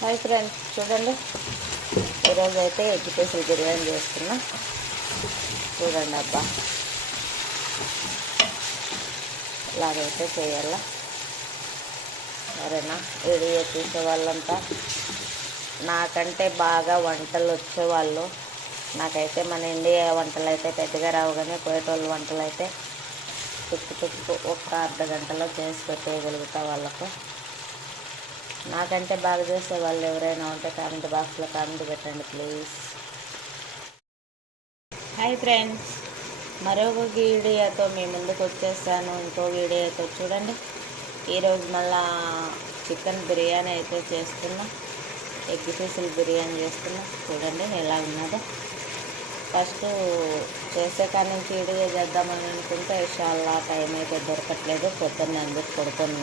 Hi friends చూడండి. ఈరోజు అయితే ఎగ్ పీసులు బిర్యానీ చేస్తున్నా. చూడండి అబ్బా. ఇలాగైతే చేయాలా. సరేనా? వీడియో చూసే వాళ్ళంతా. నాకంటే బాగా వంటలు వచ్చేవాళ్ళు. నాకైతే మన ఇండియా వంటలు అయితే పెద్దగా రావు కానీ కోయటోళ్ళ వంటలు అయితే తుక్కు తుక్కు ఒక అర్ధ గంటలో చేసి పెట్టేయగలుగుతా వాళ్ళకు. నాకంటే బాగా చేసే వాళ్ళు ఎవరైనా ఉంటే కామెంట్ బాక్స్లో కామెంట్ పెట్టండి ప్లీజ్ హాయ్ ఫ్రెండ్స్ మరొక వీడియోతో మీ ముందుకు వచ్చేసాను. ఇంకో వీడియోతో చూడండి. ఈరోజు మళ్ళా చికెన్ బిర్యానీ అయితే చేస్తున్నా. ఎగ్ పీసులు బిర్యానీ చేస్తున్నా. చూడండి ఎలా ఉన్నదో. ఫస్ట్ చేసే కాడి నుంచి వీడియో చేద్దామని అనుకుంటే ఇషాల్లా టైం అయితే దొరకట్లేదు. పొద్దున్న అందరు పడుకొని